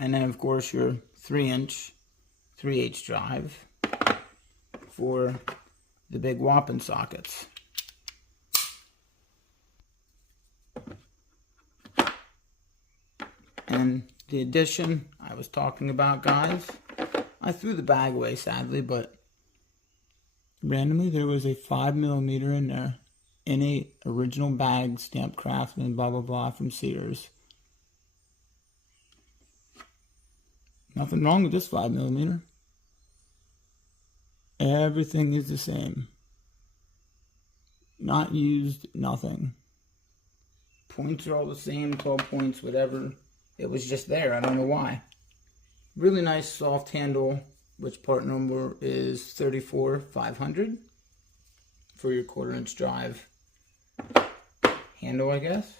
And then of course your 3-inch 3/8 drive for the big whopping sockets. And the addition I was talking about, guys, I threw the bag away sadly, but randomly there was a 5mm in there in a original bag, stamped Craftsman, blah blah blah, from Sears. Nothing wrong with this 5mm. Everything is the same. Not used, nothing. Points are all the same, 12 points, whatever. It was just there, I don't know why. Really nice soft handle, which part number is 34500 for your 1/4-inch drive handle, I guess.